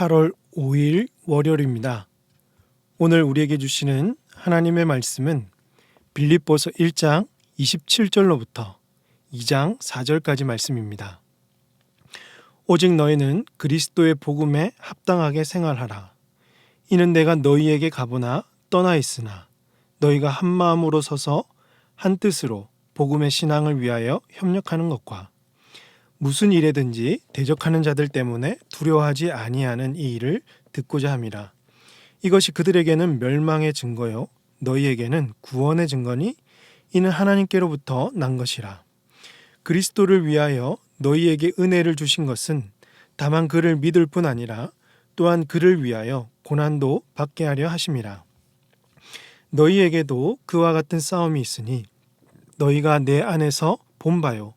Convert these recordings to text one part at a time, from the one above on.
8월 5일 월요일입니다. 오늘 우리에게 주시는 하나님의 말씀은 빌립보서 1장 27절로부터 2장 4절까지 말씀입니다. 오직 너희는 그리스도의 복음에 합당하게 생활하라. 이는 내가 너희에게 가보나 떠나 있으나 너희가 한 마음으로 서서 한 뜻으로 복음의 신앙을 위하여 협력하는 것과 무슨 일에든지 대적하는 자들 때문에 두려워하지 아니하는 이 일을 듣고자 함이라. 이것이 그들에게는 멸망의 증거요 너희에게는 구원의 증거니 이는 하나님께로부터 난 것이라. 그리스도를 위하여 너희에게 은혜를 주신 것은 다만 그를 믿을 뿐 아니라 또한 그를 위하여 고난도 받게 하려 하심이라. 너희에게도 그와 같은 싸움이 있으니 너희가 내 안에서 본 바요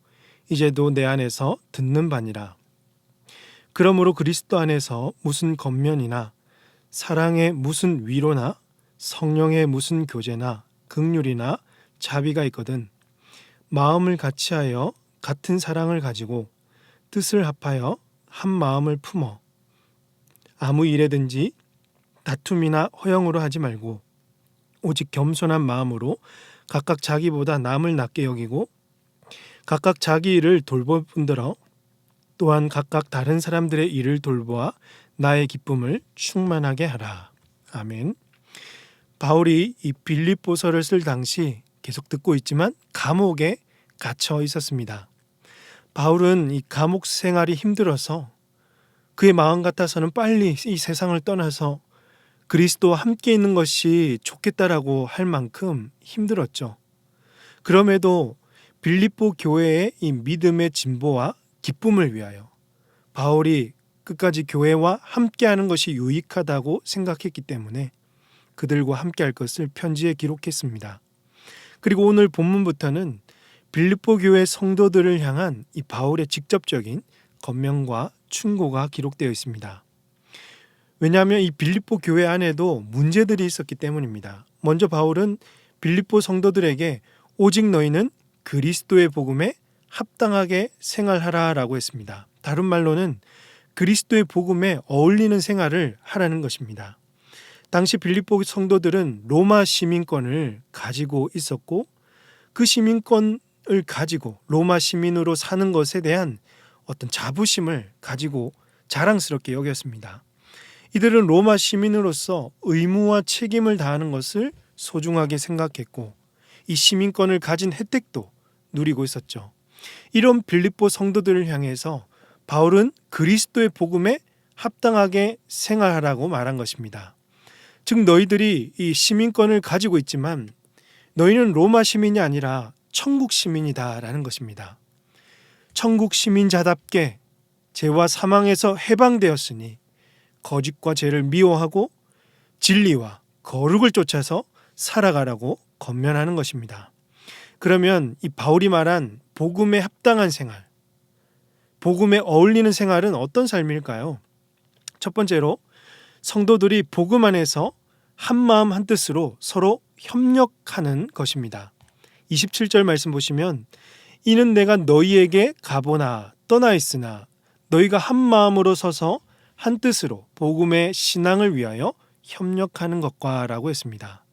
이제도 내 안에서 듣는 바니라. 그러므로 그리스도 안에서 무슨 겉면이나 사랑의 무슨 위로나 성령의 무슨 교제나 긍휼이나 자비가 있거든 마음을 같이하여 같은 사랑을 가지고 뜻을 합하여 한 마음을 품어 아무 일에든지 다툼이나 허영으로 하지 말고 오직 겸손한 마음으로 각각 자기보다 남을 낮게 여기고 각각 자기 일을 돌볼 뿐더러 또한 각각 다른 사람들의 일을 돌보아 나의 기쁨을 충만하게 하라. 아멘. 바울이 이 빌립보서를 쓸 당시 계속 듣고 있지만 감옥에 갇혀 있었습니다. 바울은 이 감옥 생활이 힘들어서 그의 마음 같아서는 빨리 이 세상을 떠나서 그리스도와 함께 있는 것이 좋겠다라고 할 만큼 힘들었죠. 그럼에도 빌립보 교회의 이 믿음의 진보와 기쁨을 위하여 바울이 끝까지 교회와 함께하는 것이 유익하다고 생각했기 때문에 그들과 함께할 것을 편지에 기록했습니다. 그리고 오늘 본문부터는 빌립보 교회 성도들을 향한 이 바울의 직접적인 권면과 충고가 기록되어 있습니다. 왜냐하면 이 빌립보 교회 안에도 문제들이 있었기 때문입니다. 먼저 바울은 빌립보 성도들에게 오직 너희는 그리스도의 복음에 합당하게 생활하라라고 했습니다. 다른 말로는 그리스도의 복음에 어울리는 생활을 하라는 것입니다. 당시 빌립보 성도들은 로마 시민권을 가지고 있었고 그 시민권을 가지고 로마 시민으로 사는 것에 대한 어떤 자부심을 가지고 자랑스럽게 여겼습니다. 이들은 로마 시민으로서 의무와 책임을 다하는 것을 소중하게 생각했고 이 시민권을 가진 혜택도 누리고 있었죠. 이런 빌립보 성도들을 향해서 바울은 그리스도의 복음에 합당하게 생활하라고 말한 것입니다. 즉 너희들이 이 시민권을 가지고 있지만 너희는 로마 시민이 아니라 천국 시민이다라는 것입니다. 천국 시민자답게 죄와 사망에서 해방되었으니 거짓과 죄를 미워하고 진리와 거룩을 쫓아서 살아가라고 권면하는 것입니다. 그러면 이 바울이 말한 복음에 합당한 생활, 복음에 어울리는 생활은 어떤 삶일까요? 첫 번째로 성도들이 복음 안에서 한 마음 한 뜻으로 서로 협력하는 것입니다. 27절 말씀 보시면 이는 내가 너희에게 가보나 떠나 있으나 너희가 한 마음으로 서서 한 뜻으로 복음의 신앙을 위하여 협력하는 것과 라고 했습니다.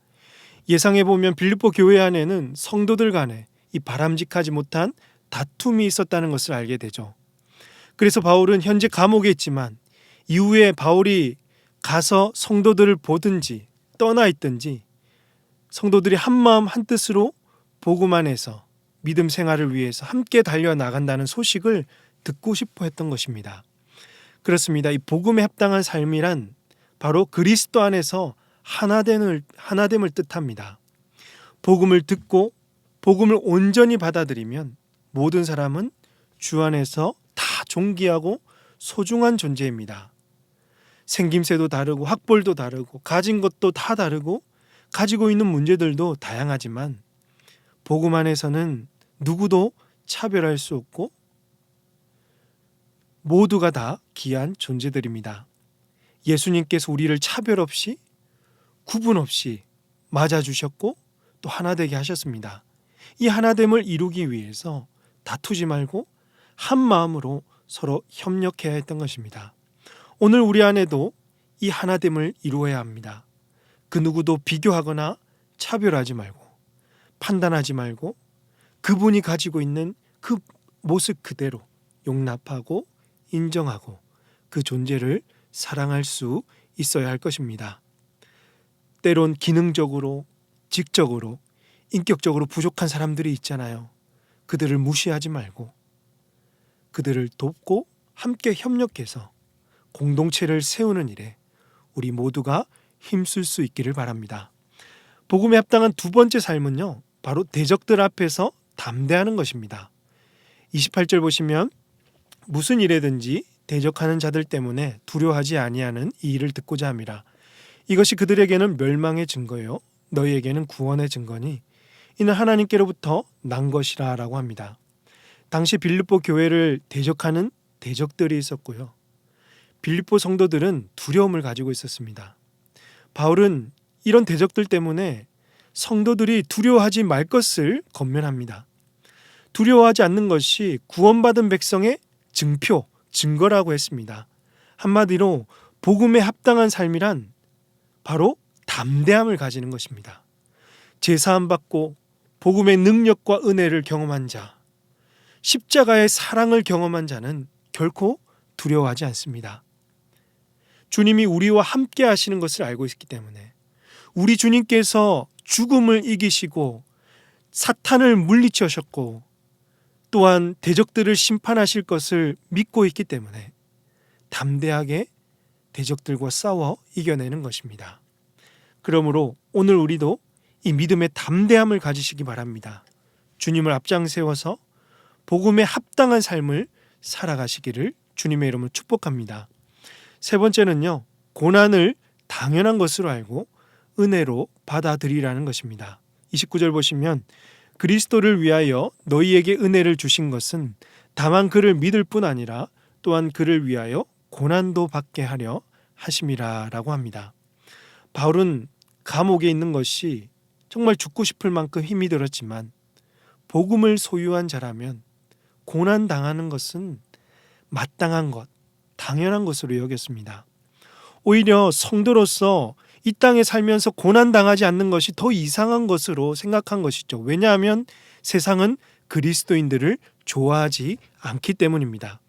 예상해 보면 빌립보 교회 안에는 성도들 간에 이 바람직하지 못한 다툼이 있었다는 것을 알게 되죠. 그래서 바울은 현재 감옥에 있지만 이후에 바울이 가서 성도들을 보든지 떠나 있든지 성도들이 한 마음 한 뜻으로 복음 안에서 믿음 생활을 위해서 함께 달려나간다는 소식을 듣고 싶어 했던 것입니다. 그렇습니다. 이 복음에 합당한 삶이란 바로 그리스도 안에서 하나됨을 뜻합니다. 복음을 듣고 복음을 온전히 받아들이면 모든 사람은 주 안에서 다 존귀하고 소중한 존재입니다. 생김새도 다르고 학벌도 다르고 가진 것도 다 다르고 가지고 있는 문제들도 다양하지만 복음 안에서는 누구도 차별할 수 없고 모두가 다 귀한 존재들입니다. 예수님께서 우리를 차별 없이 구분 없이 맞아주셨고 또 하나 되게 하셨습니다. 이 하나됨을 이루기 위해서 다투지 말고 한 마음으로 서로 협력해야 했던 것입니다. 오늘 우리 안에도 이 하나됨을 이루어야 합니다. 그 누구도 비교하거나 차별하지 말고, 판단하지 말고, 그분이 가지고 있는 그 모습 그대로 용납하고 인정하고 그 존재를 사랑할 수 있어야 할 것입니다. 때론 기능적으로, 직적으로, 인격적으로 부족한 사람들이 있잖아요. 그들을 무시하지 말고 그들을 돕고 함께 협력해서 공동체를 세우는 일에 우리 모두가 힘쓸 수 있기를 바랍니다. 복음에 합당한 두 번째 삶은요, 바로 대적들 앞에서 담대하는 것입니다. 28절 보시면 무슨 일에든지 대적하는 자들 때문에 두려워하지 아니하는 이 일을 듣고자 함이라. 이것이 그들에게는 멸망의 증거요 너희에게는 구원의 증거니 이는 하나님께로부터 난 것이라 라고 합니다. 당시 빌립보 교회를 대적하는 대적들이 있었고요. 빌립보 성도들은 두려움을 가지고 있었습니다. 바울은 이런 대적들 때문에 성도들이 두려워하지 말 것을 권면합니다. 두려워하지 않는 것이 구원받은 백성의 증표, 증거라고 했습니다. 한마디로 복음에 합당한 삶이란 바로 담대함을 가지는 것입니다. 제사함 받고 복음의 능력과 은혜를 경험한 자, 십자가의 사랑을 경험한 자는 결코 두려워하지 않습니다. 주님이 우리와 함께 하시는 것을 알고 있기 때문에 우리 주님께서 죽음을 이기시고 사탄을 물리치셨고 또한 대적들을 심판하실 것을 믿고 있기 때문에 담대하게 대적들과 싸워 이겨내는 것입니다. 그러므로 오늘 우리도 이 믿음의 담대함을 가지시기 바랍니다. 주님을 앞장 세워서 복음에 합당한 삶을 살아가시기를 주님의 이름으로 축복합니다. 세 번째는요, 고난을 당연한 것으로 알고 은혜로 받아들이라는 것입니다. 29절 보시면 그리스도를 위하여 너희에게 은혜를 주신 것은 다만 그를 믿을 뿐 아니라 또한 그를 위하여 고난도 받게 하려 하심이라 라고 합니다. 바울은 감옥에 있는 것이 정말 죽고 싶을 만큼 힘이 들었지만 복음을 소유한 자라면 고난 당하는 것은 마땅한 것, 당연한 것으로 여겼습니다. 오히려 성도로서 이 땅에 살면서 고난당하지 않는 것이 더 이상한 것으로 생각한 것이죠. 왜냐하면 세상은 그리스도인들을 좋아하지 않기 때문입니다.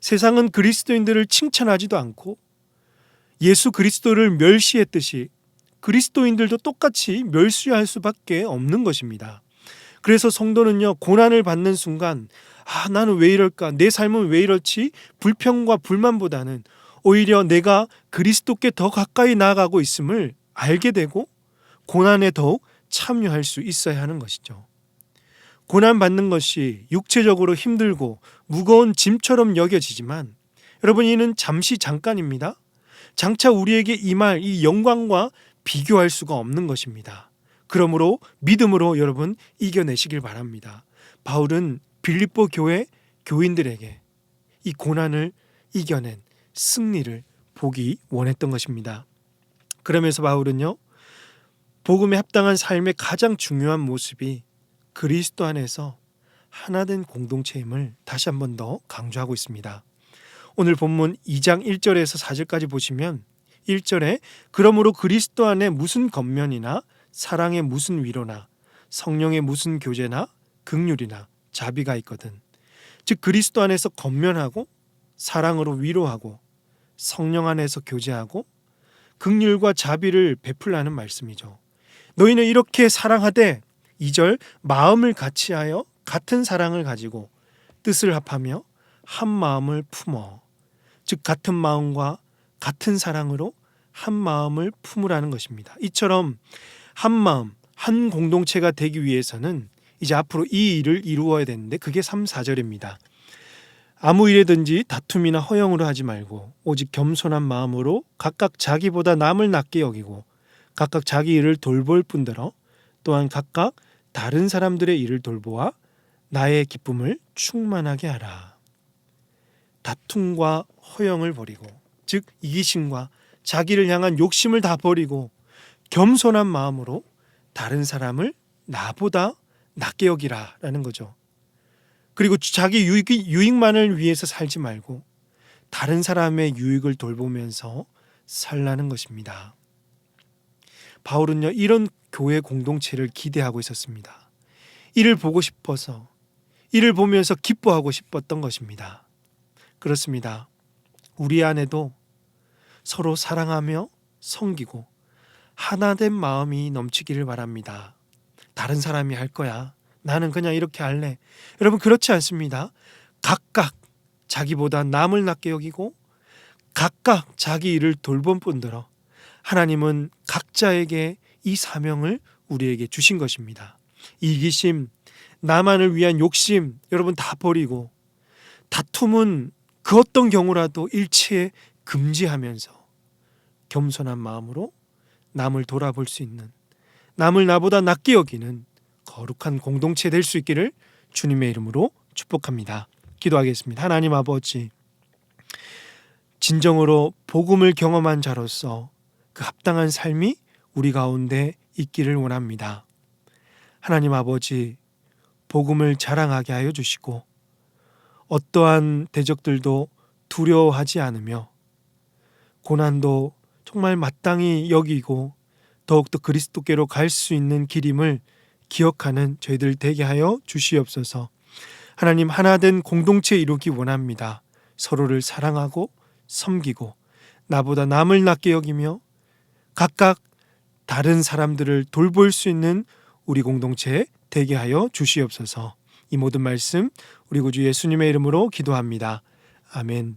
세상은 그리스도인들을 칭찬하지도 않고 예수 그리스도를 멸시했듯이 그리스도인들도 똑같이 멸시할 수밖에 없는 것입니다. 그래서 성도는요, 고난을 받는 순간 나는 왜 이럴까? 내 삶은 왜 이렇지? 불평과 불만보다는 오히려 내가 그리스도께 더 가까이 나아가고 있음을 알게 되고 고난에 더욱 참여할 수 있어야 하는 것이죠. 고난받는 것이 육체적으로 힘들고 무거운 짐처럼 여겨지지만 여러분, 이는 잠시 잠깐입니다. 장차 우리에게 임할 이 영광과 비교할 수가 없는 것입니다. 그러므로 믿음으로 여러분 이겨내시길 바랍니다. 바울은 빌립보 교회 교인들에게 이 고난을 이겨낸 승리를 보기 원했던 것입니다. 그러면서 바울은요, 복음에 합당한 삶의 가장 중요한 모습이 그리스도 안에서 하나된 공동체임을 다시 한 번 더 강조하고 있습니다. 오늘 본문 2장 1절에서 4절까지 보시면 1절에 그러므로 그리스도 안에 무슨 겉면이나 사랑의 무슨 위로나 성령의 무슨 교제나 긍휼이나 자비가 있거든. 즉 그리스도 안에서 겉면하고 사랑으로 위로하고 성령 안에서 교제하고 긍휼과 자비를 베풀라는 말씀이죠. 너희는 이렇게 사랑하되 2절 마음을 같이하여 같은 사랑을 가지고 뜻을 합하며 한 마음을 품어. 즉 같은 마음과 같은 사랑으로 한 마음을 품으라는 것입니다. 이처럼 한 마음, 한 공동체가 되기 위해서는 이제 앞으로 이 일을 이루어야 되는데 그게 3, 4절입니다. 아무 일에든지 다툼이나 허영으로 하지 말고 오직 겸손한 마음으로 각각 자기보다 남을 낮게 여기고 각각 자기 일을 돌볼 뿐더러 또한 각각 다른 사람들의 일을 돌보아 나의 기쁨을 충만하게 하라. 다툼과 허영을 버리고 즉 이기심과 자기를 향한 욕심을 다 버리고 겸손한 마음으로 다른 사람을 나보다 낮게 여기라라는 거죠. 그리고 자기 유익만을 위해서 살지 말고 다른 사람의 유익을 돌보면서 살라는 것입니다. 바울은요, 이런 교회 공동체를 기대하고 있었습니다. 이를 보고 싶어서, 이를 보면서 기뻐하고 싶었던 것입니다. 그렇습니다. 우리 안에도 서로 사랑하며 섬기고 하나된 마음이 넘치기를 바랍니다. 다른 사람이 할 거야, 나는 그냥 이렇게 할래. 여러분, 그렇지 않습니다. 각각 자기보다 남을 낮게 여기고 각각 자기 일을 돌본 뿐더러 하나님은 각자에게 이 사명을 우리에게 주신 것입니다. 이기심, 나만을 위한 욕심, 여러분 다 버리고 다툼은 그 어떤 경우라도 일체에 금지하면서 겸손한 마음으로 남을 돌아볼 수 있는, 남을 나보다 낮게 여기는 거룩한 공동체 될 수 있기를 주님의 이름으로 축복합니다. 기도하겠습니다. 하나님 아버지, 진정으로 복음을 경험한 자로서 그 합당한 삶이 우리 가운데 있기를 원합니다. 하나님 아버지, 복음을 자랑하게 하여 주시고 어떠한 대적들도 두려워하지 않으며 고난도 정말 마땅히 여기고 더욱더 그리스도께로 갈 수 있는 길임을 기억하는 저희들 되게 하여 주시옵소서. 하나님, 하나된 공동체 이루기 원합니다. 서로를 사랑하고 섬기고 나보다 남을 낮게 여기며 각각 다른 사람들을 돌볼 수 있는 우리 공동체 되게 하여 주시옵소서. 이 모든 말씀 우리 구주 예수님의 이름으로 기도합니다. 아멘.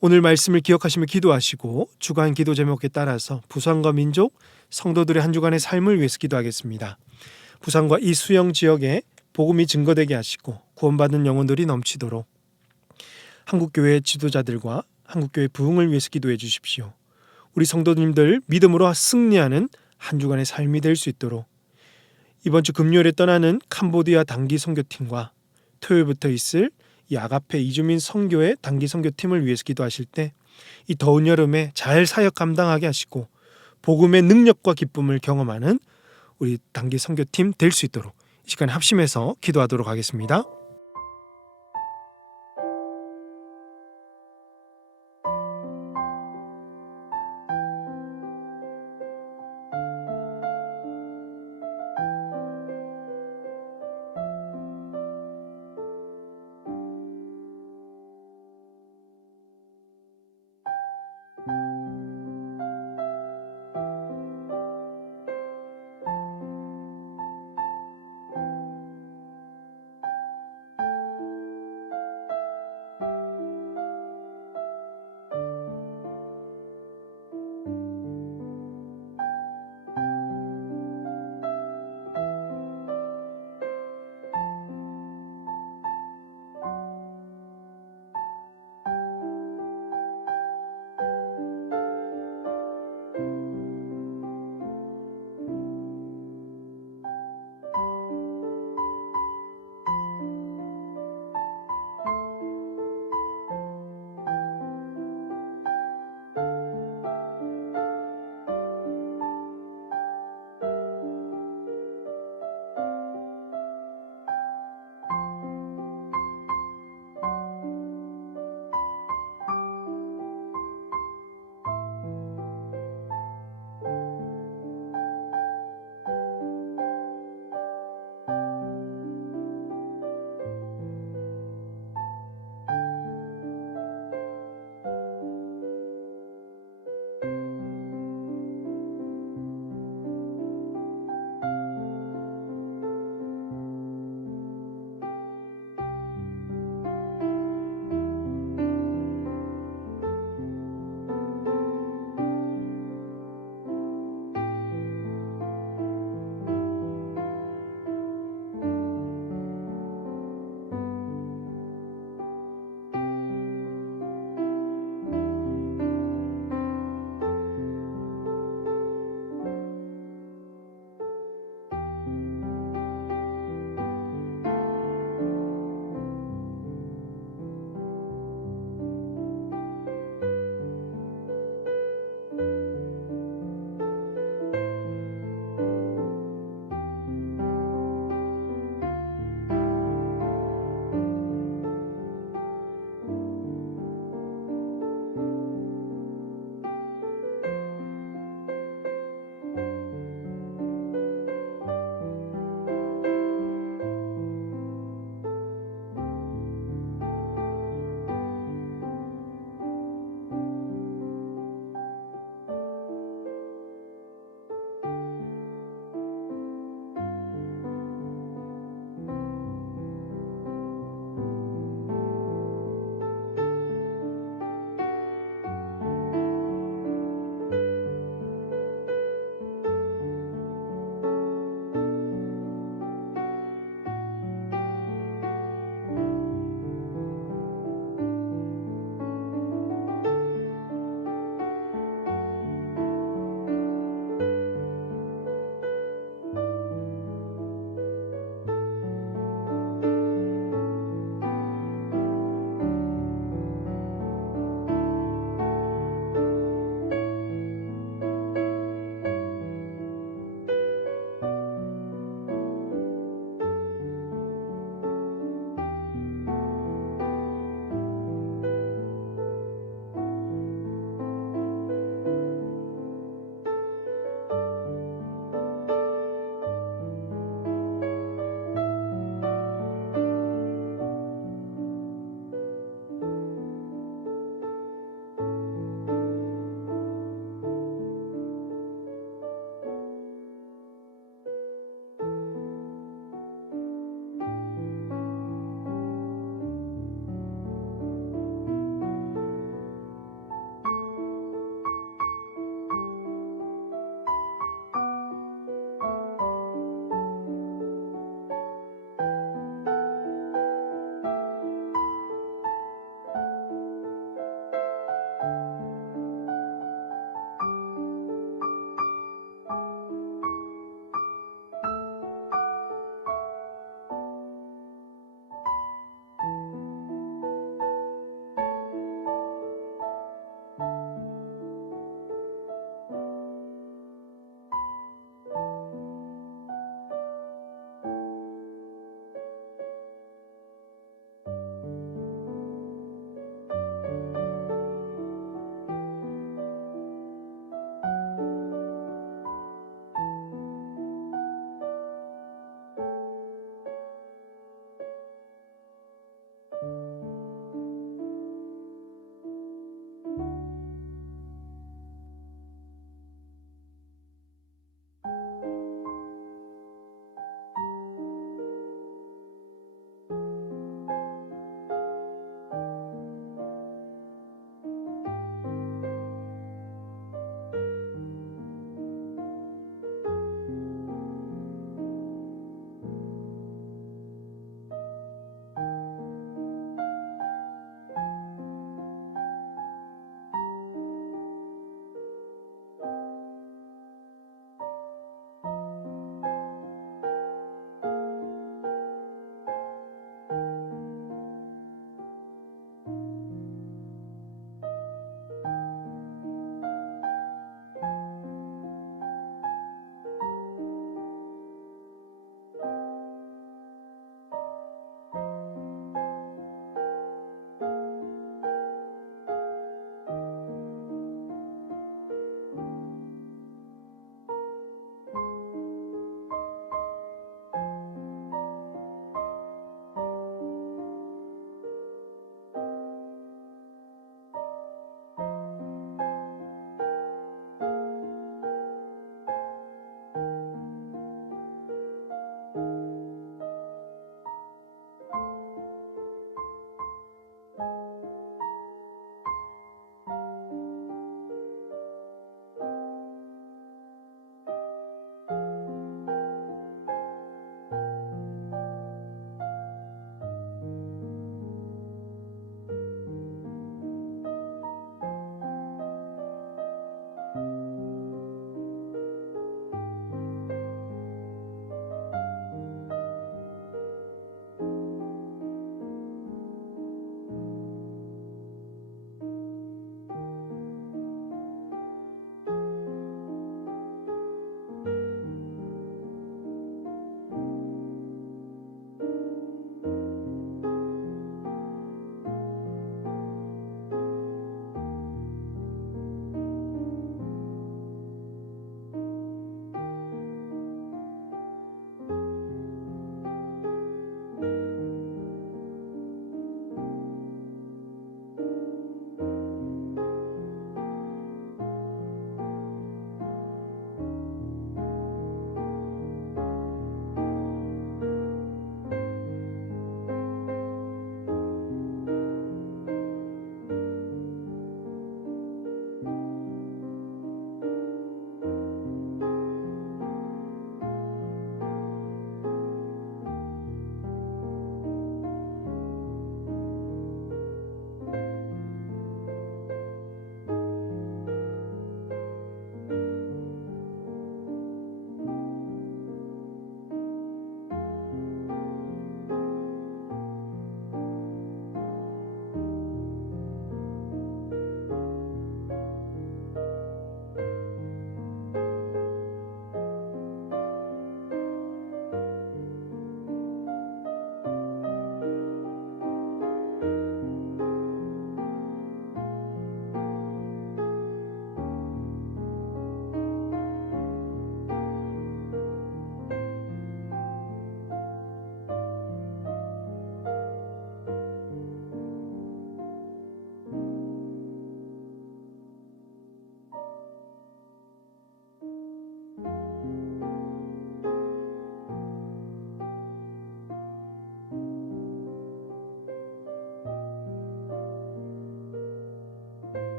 오늘 말씀을 기억하시며 기도하시고 주간 기도 제목에 따라서 부산과 민족 성도들의 한 주간의 삶을 위해서 기도하겠습니다. 부산과 이 수영 지역에 복음이 증거되게 하시고 구원받는 영혼들이 넘치도록 한국교회 지도자들과 한국교회 부흥을 위해서 기도해 주십시오. 우리 성도님들 믿음으로 승리하는 한 주간의 삶이 될 수 있도록 이번 주 금요일에 떠나는 캄보디아 단기 선교팀과 토요일부터 있을 이 아가페 이주민 선교회 단기 선교팀을 위해서 기도하실 때 이 더운 여름에 잘 사역 감당하게 하시고 복음의 능력과 기쁨을 경험하는 우리 단기 선교팀 될 수 있도록 이 시간에 합심해서 기도하도록 하겠습니다.